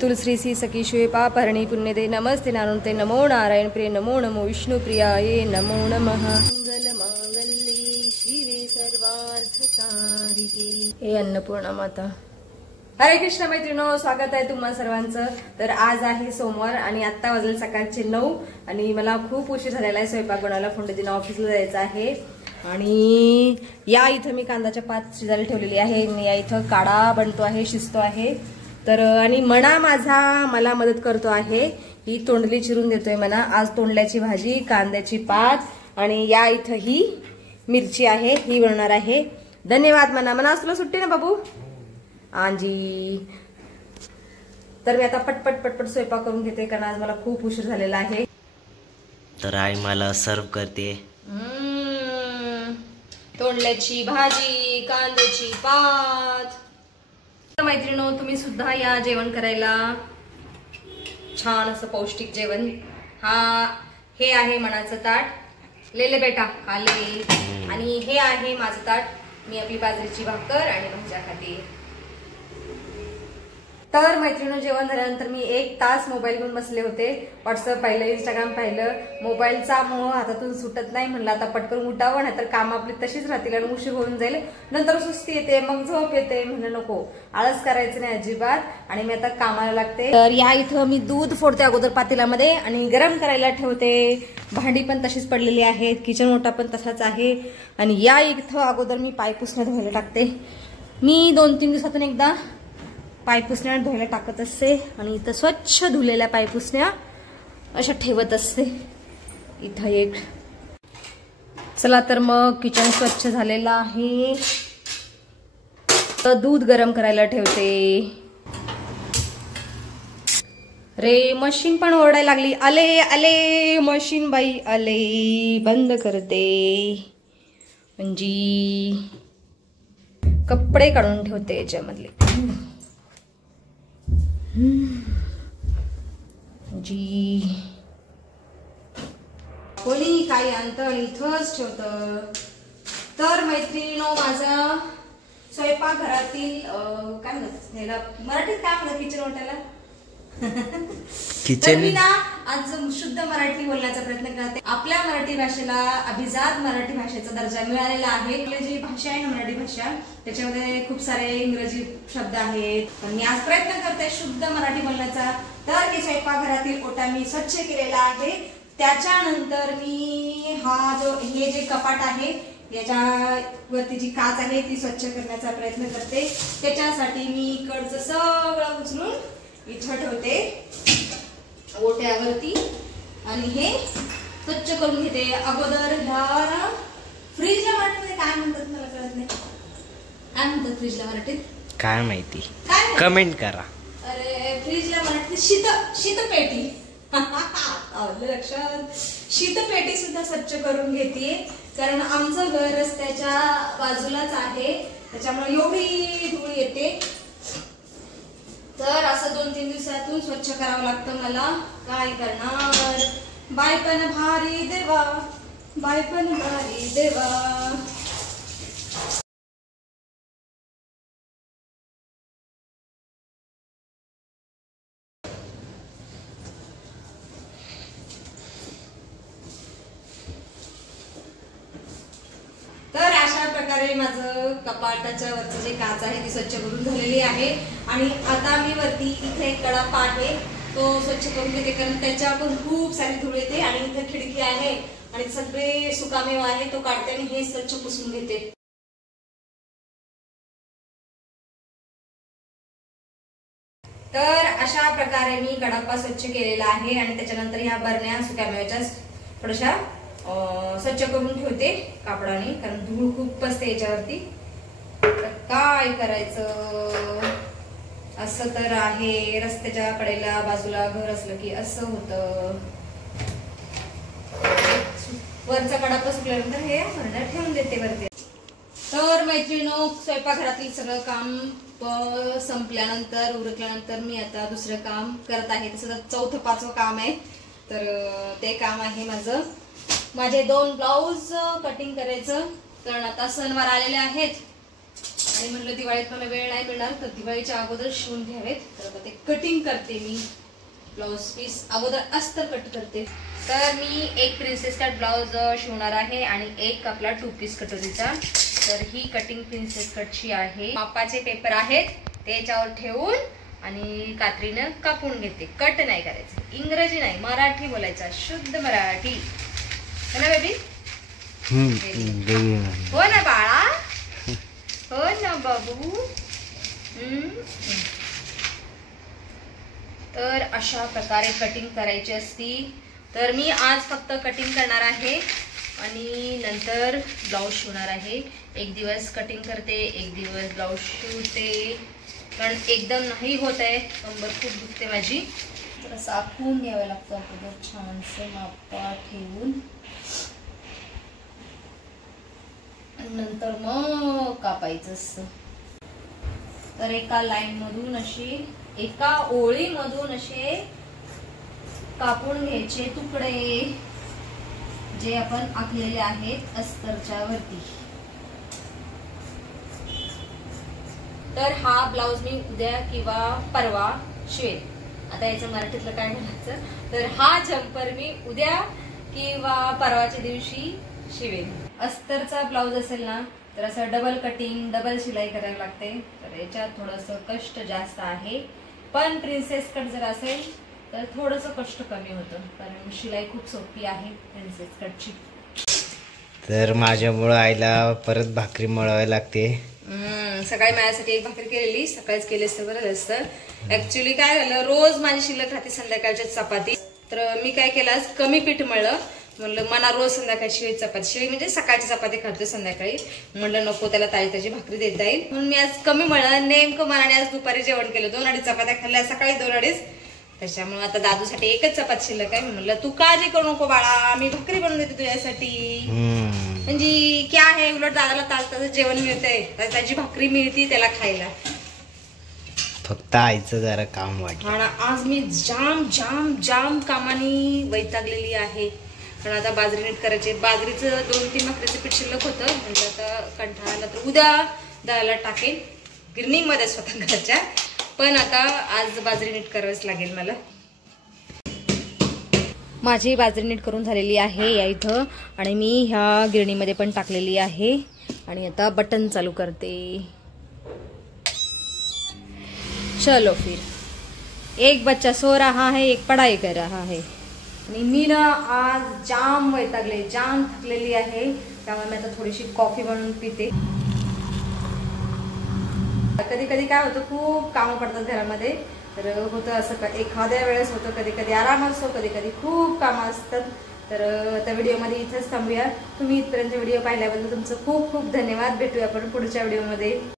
तुलश्री सखी शिवे पापहरणी पुण्यदे नमस्ते नानुते नमो नारायण प्रिय नमो नमो विष्णु प्रियाये नमो नमः। मंगल मांगल्ये शिवे सर्वार्थ साधिके। हे अन्नपूर्णा माता। हरे कृष्ण मैत्रिणो, स्वागत आहे तुम्हा सर्वांचं। तर आज आहे सोमवार आणि आता वाजले सकाळचे 9 आणि मला खूप उशीर झालेला आहे स्वयंपाक बनवायला। फोंडजींना ऑफिसला जायचं आहे आणि या इथं मी कांद्याच्या पात शिजायला ठेवलेली आहे आणि या इथं काढा बनतो आहे, शिजतो आहे। तर आणि मना माझा मला मदत करतो आहे, ही तोंडली चिरून देतोय मना। आज तोंडल्याची भाजी, कांद्याची पात आणि या इथं ही मिरची आहे, ही बनवणार आहे। धन्यवाद मना। मना तुला सुट्टी ना बाबू आंजी। तर मी आता पटपट स्वयंपाक करून घेते कारण आज मला खूप उशीर झालेला आहे। तर आई मला सर्व करते तोंडल्याची भाजी, कांद्याची पात। मैत्रिणो, तुम्ही सुद्धा या जेवण करायला, छान असं पौष्टिक जेवण। हे आहे मनाचं ताट, लेले बेटा आले। आणि हे आहे माझं ताट, मी आपली बाजरीची भाकर आणि भाज्या खाते। तर मैत्रिणींनो, जेवण झाल्यानंतर मी 1 तास मोबाईल घेऊन बसले होते। व्हॉट्सअप पाहिलं, इंस्टाग्राम पाहिलं। मोबाईलचा मोह हातातून सुटत नाही, म्हणलं आता पटकन उठावं, नाहीतर काम आपली तशीच राहतील आणि उशीर होऊन जाईल। नंतर सुस्ती येते, मग झोप येते, म्हणलं नको, आळस करायचं नाही अजिबात। आणि मी आता कामाला लागते। तर या इथं मी दूध फोडते अगोदर पातेल्यामध्ये आणि गरम करायला ठेवते। भांडी पण तशीच पडलेली आहेत, किचन ओटा पण तसाच आहे। आणि या इथं अगोदर मी पाय पुसण्यात धुवायला टाकते। मी 2-3 दिवसातून एकदा पाय पुसण्या धुवायला टाकत असते आणि इथं स्वच्छ धुलेल्या पाय पुसण्या अशा ठेवत असते इथं एक। चला तर मग किचन स्वच्छ झालेलं आहे, तर दूध गरम करायला ठेवते। रे मशीन पण ओरडायला लागली, आले आले मशीन बाई आले, बंद करते। म्हणजे कपडे काढून ठेवते याच्यामधले। जी कोणी काही आणतं आणि इथंच ठेवतं। तर मैत्रिणींनो, माझा स्वयंपाक घरातील काय म्हणतात याला मराठीत काय म्हणतात, किचन ओट्याला किचन। मी ना आज शुद्ध मराठी बोलण्याचा प्रयत्न करते। आपल्या मराठी भाषेला अभिजात मराठी भाषेचा दर्जा मिळालेला आहे। आपली जी भाषा आहे ना मराठी भाषा, त्याच्यामध्ये खूप सारे इंग्रजी शब्द आहेत, पण मी आज प्रयत्न करते शुद्ध मराठी बोलण्याचा। तर हे स्वयंपाकघरातील ओटा मी स्वच्छ केलेला आहे। त्याच्यानंतर मी हे जे कपाट आहे याच्यावरती जी काच आहे ती स्वच्छ करण्याचा प्रयत्न करते। त्याच्यासाठी मी इकडचं सगळं उचलून इथं ठेवते ओट्यावरती आणि हे स्वच्छ करून घेते। अगोदर ह्या फ्रीजला मराठीमध्ये काय म्हणतात मला कळत नाही, काय म्हणतात फ्रीजला मराठीत काय माहिती, कमेंट करा। अरे फ्रीजला मराठीत शीतपेटी लक्षात, शीतपेटी सुद्धा स्वच्छ करून घेते कारण आमचं घर रस्त्याच्या बाजूलाच आहे, त्याच्यामुळे एवढी धूळ येते। तर असं 2-3 दिवसातून स्वच्छ करावं लागतं मला, काय करणार। बायपण भारी देवा, बायपण भारी देवा। तर अशा प्रकारे माझं कपाटाच्या वरचं जे काच आहे ती स्वच्छ करून झालेली आहे। आणि आता मी वरती इथे एक कडापा आहे तो स्वच्छ करून घेते कारण त्याच्यावर पण खूप सारी धूळ येते। आणि इथे खिडकी आहे आणि सगळे सुकामेवा आहे तो काढते आणि हे स्वच्छ पुसून घेते। तर अशा प्रकारे मी कडापा स्वच्छ केलेला आहे आणि त्याच्यानंतर ह्या बरण्या सुकामेव्याच्या थोड्याशा स्वच्छ करून ठेवते कापडाने कारण धूळ खूप असते याच्यावरती। तर काय करायचं, असं तर आहे, रस्त्याच्या कडेला बाजूला घर असलं की असं होतं। वरचा कडापा सुकल्यानंतर हे भरण्या ठेवून देते वरती। तर मैत्रिणींनो, स्वयंपाकघरातील सगळं काम संपल्यानंतर उरकल्यानंतर मी आता दुसरं काम करत आहे, तसं 4th-5व काम आहे। तर ते काम आहे माझे 2 ब्लाउज कटिंग करायचं कारण आता सणवार आलेले आहेत आणि म्हणलं दिवाळीत मला वेळ नाही मिळणार तर दिवाळीच्या अगोदर शिवून घ्यावेत. तर आता ते कटिंग करते मी. ब्लाउज पीस अगोदर अस्तर कट करते. तर मी एक प्रिन्सेस कट ब्लाउज शिवणार आहे आणि एक आपला 2 पीस कटोरीचा. तर ही कटिंग प्रिन्सेस कटची आहे. मापाचे पेपर आहेत त्याच्यावर ठेवून आणि कात्रीनं कापून घेते. कट नाही करायचं. इंग्रजी नाही, मराठी बोलायचा, शुद्ध मराठी. है ना बेबी? हो ना बाळा, हो ना बाबू. तर अशा प्रकारे कटिंग करायची असती. तर मी आज फक्त कटिंग करणार आहे आणि नंतर ब्लाऊज शिवणार आहे. एक दिवस कटिंग करते, एक दिवस ब्लाऊज शिवते, कारण एकदम नाही होत आहे. कंबर खूप दुखते माझी. तर असं आखून घ्यावं लागतं अगोदर छानसं मापा ठेवून, नंतर मग कापायचं असतं. तर एका लाईन मधून अशी, एका ओळीमधून असे कापून घ्यायचे तुकडे जे आपण आखलेले आहेत अस्तरच्या वरती. तर हा ब्लाउज मी उद्या किंवा परवा शिवेल. आता याचं मराठीतलं काय म्हणायचं, तर हा जम्पर मी उद्या किंवा परवाच्या दिवशी शिवेल. अस्तरचा ब्लाउज असेल ना तर असं डबल कटिंग, डबल शिलाई करावी लागते. तर याच्यात थोडंसं कष्ट जास्त आहे. पण प्रिन्सेस कट जर असेल तर थोडंसं कष्ट कमी होतं, कारण शिलाई खूप सोपी आहे प्रिन्सेस कटची. तर माझ्यामुळं आईला परत भाकरी मळावी लागते. सकाळी माझ्यासाठी एक भाकरी केलेली, सकाळीच केली असतं बरं असतं. ऍक्च्युली काय झालं, रोज माझी शिल्लक राहते संध्याकाळच्या चपाती. तर मी काय केलं, आज कमी पीठ मळलं. म्हणलं मला रोज संध्याकाळी शिळी चपाती, शिळी म्हणजे सकाळची चपाती खाते संध्याकाळी. म्हणलं नको, त्याला ताजी भाकरी देत जाईल म्हणून मी आज कमी मळलं. नेमकं मनाने आज दुपारी जेवण केलं. 2-2.5 चपात्या खाल्ल्या, सकाळी 2-2.5. त्याच्यामुळे आता दादूसाठी एकच चपाती शिल्लक आहे. म्हणलं तू काळजी करू नको बाळा, मी भाकरी बनवून देते तुझ्यासाठी. म्हणजे क्या आहे, उलट दादाला ताजं जेवण मिळतंय, त्याची भाकरी मिळती त्याला खायला. फक्त आईचं जरा काम वाटलं. आणि आज मी जाम जाम जाम कामाने वैतागलेली आहे. कारण आता बाजरी नीट करायचे. बाजरीचं 2-3 भाकरीचं पीठ शिल्लक होतं. म्हणजे आता कंटाळा आला तर उद्या दळायला टाकेन गिरणीमध्ये स्वतः घरच्या. पण आता आज बाजरी नीट करावंच लागेल मला. माझी बाजरी नीट करून झालेली आहे या इथं, आणि मी ह्या गिरणीमध्ये पण टाकलेली आहे. आणि आता बटन चालू करते. चलो फिर. एक बच्चा सो रहा है, एक पढ़ाई कर रहा है. आणि मी ना आज जाम वैतागले, जाम थकलेली आहे. त्यामुळे मी आता थोडीशी कॉफी बनवून पिते. कधी कधी काय होतं, खूप कामं पडतात घरामध्ये. तर होतं असं, एखाद्या वेळेस होतं, कधी कधी आराम असतो, कधी कधी खूप कामं असतात. तर त्या व्हिडिओमध्ये इथंच थांबूया. तुम्ही इथपर्यंत व्हिडिओ पाहिल्याबद्दल तुमचं खूप खूप धन्यवाद. भेटूया आपण पुढच्या व्हिडिओमध्ये.